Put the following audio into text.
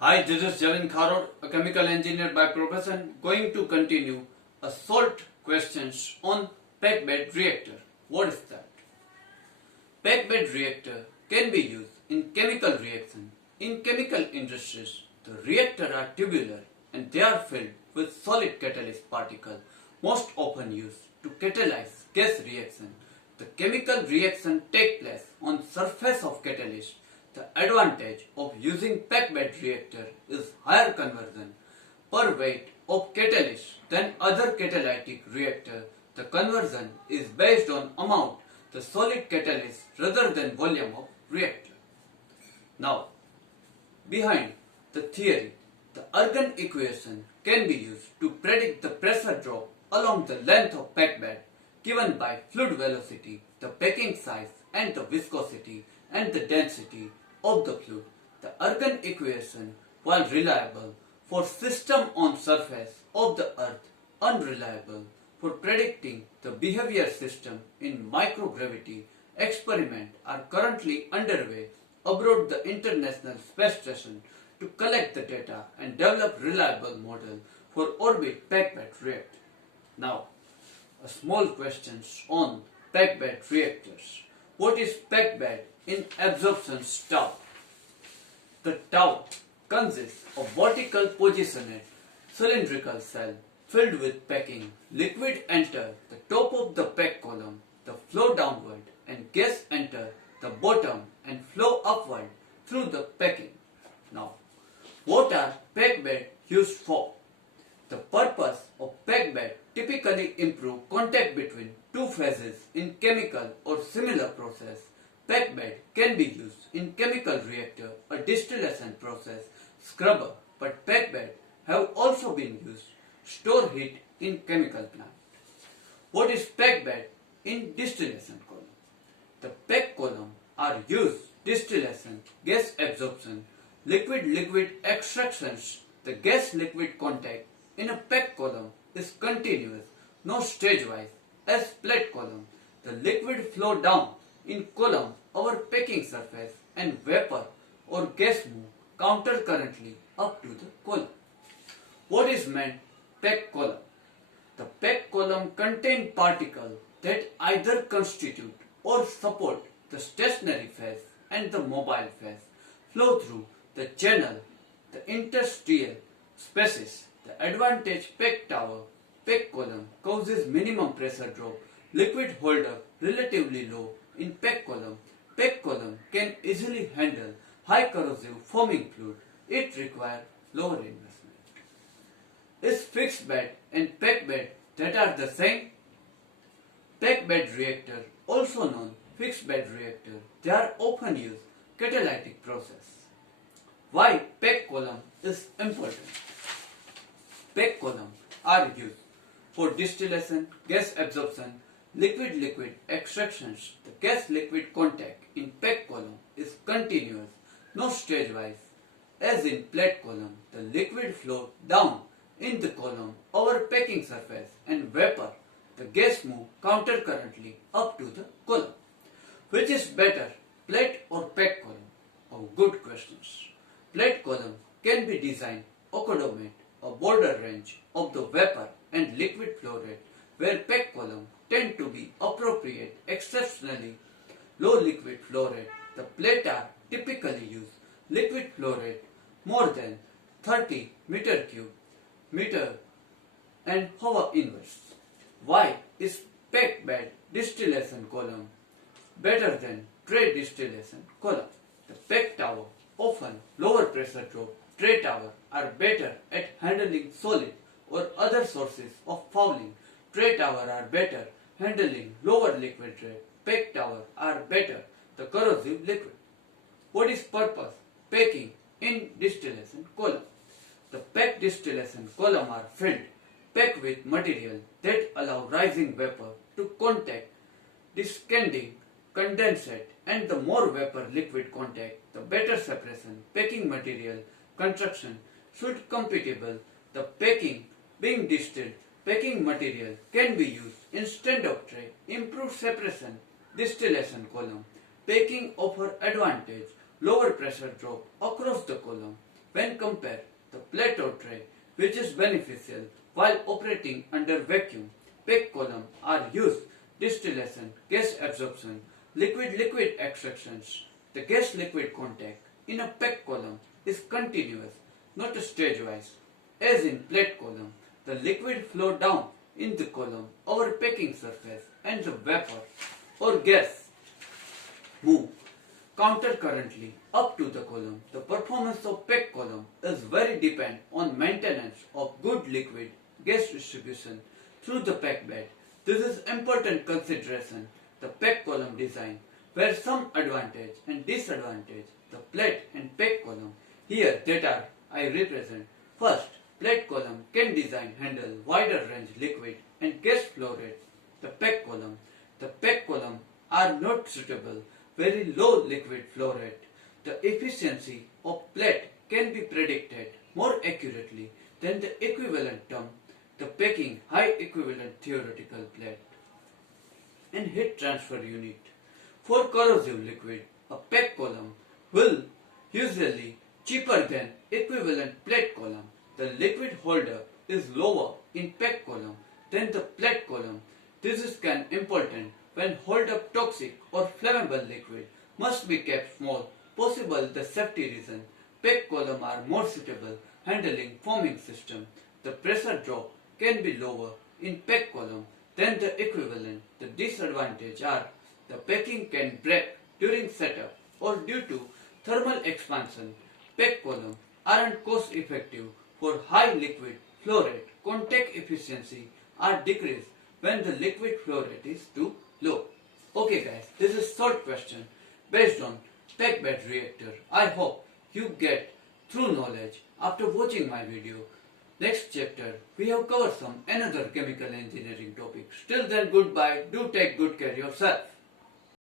Hi, this is Javin, a chemical engineer by profession, going to continue a short questions on packed bed reactor. What is that? Packed bed reactor can be used in chemical reaction. In chemical industries, the reactor are tubular and they are filled with solid catalyst particle, most often used to catalyze gas reaction. The chemical reaction take place on surface of catalyst. The advantage of using packed bed reactor is higher conversion per weight of catalyst than other catalytic reactor. The conversion is based on amount the solid catalyst rather than volume of reactor. Now, behind the theory, the Argon equation can be used to predict the pressure drop along the length of packed bed given by fluid velocity, the packing size and the viscosity and the density of the fluid. The Argon equation, while reliable for system on surface of the earth, unreliable for predicting the behavior system in microgravity experiment are currently underway aboard the International Space Station to collect the data and develop reliable model for orbit packed bed reactor. Now, a small questions on packed bed reactors. What is packed bed in absorption tau? The tau consists of vertical positioned cylindrical cell filled with packing. Liquid enter the top of the pack column, the flow downward, and gas enter the bottom and flow upward through the packing. Now, what are packed bed used for? The purpose of packed bed typically improve contact between two phases in chemical or similar process. Packed bed can be used in chemical reactor, a distillation process, scrubber, but packed bed have also been used store heat in chemical plant. What is packed bed in distillation column? The packed column are used distillation, gas absorption, liquid-liquid extractions. The gas-liquid contact in a packed column is continuous, no stage-wise, as plate column. The liquid flow down in column over packing surface and vapor or gas move countercurrently up to the column. What is meant packed column? The packed column contain particles that either constitute or support the stationary phase and the mobile phase, flow through the channel, the interstitial spaces. The advantage packed tower, packed column causes minimum pressure drop, liquid hold up relatively low in packed column. Packed column can easily handle high corrosive foaming fluid. It requires lower investment. Is fixed bed and packed bed that are the same? Packed bed reactor, also known fixed bed reactor, they are often used catalytic process. Why packed column is important? Packed column are used for distillation, gas absorption, liquid-liquid extractions. The gas-liquid contact in packed column is continuous, no stage-wise. As in plate column, the liquid flow down in the column over packing surface and vapor. The gas move countercurrently up to the column. Which is better, plate or packed column? Oh, good questions. Plate column can be designed accommodate a border range of the vapor and liquid flow rate, where packed column tend to be appropriate exceptionally low liquid flow rate. The plate are typically use liquid flow rate more than 30 meter cube meter and hover inverse. Why is packed bed distillation column better than tray distillation column? The packed tower often lower pressure drop. Tray tower are better at handling solid or other sources of fouling. Tray tower are better handling lower liquid rate. Packed tower are better the corrosive liquid. What is purpose packing in distillation column? The packed distillation column are filled, packed with material that allow rising vapor to contact descending condensate, and the more vapor liquid contact, the better separation. Packing material construction should compatible. The packing being distilled, packing material can be used instead of tray. Improved separation, distillation column. Packing offer advantage, lower pressure drop across the column. when compared the plate or tray, which is beneficial while operating under vacuum. PEG column are used distillation, gas absorption, liquid-liquid extractions. The gas-liquid contact in a PEG column is continuous, not stage-wise. As in plate column, the liquid flow down in the column over packing surface and the vapor or gas move countercurrently up to the column. The performance of PEG column is very dependent on maintenance of good liquid gas distribution through the PEG bed. This is important consideration. The PEG column design where some advantage and disadvantage the plate and PEG column here that are I represent. First, plate column can design handle wider range liquid and gas flow rate. The PEG column are not suitable very low liquid flow rate. The efficiency of plate can be predicted more accurately than the equivalent term, the packing high equivalent theoretical plate. And heat transfer unit. For corrosive liquid, a PEG column will usually cheaper than equivalent plate column. The liquid holder is lower in PEG column than the plate column. This is important when hold up toxic or flammable liquid must be kept small. Possible the safety reason. PEG column are more suitable handling foaming system. The pressure drop can be lower in PEG column than the equivalent. The disadvantage are the packing can break during setup or due to thermal expansion. PEG column aren't cost effective for high liquid flow rate. Contact efficiency are decreased when the liquid flow rate is too low. Okay guys, this is short question based on PEG bed reactor. I hope you get through knowledge after watching my video. Next chapter we have covered some another chemical engineering topics. Till then, goodbye. Do take good care of yourself.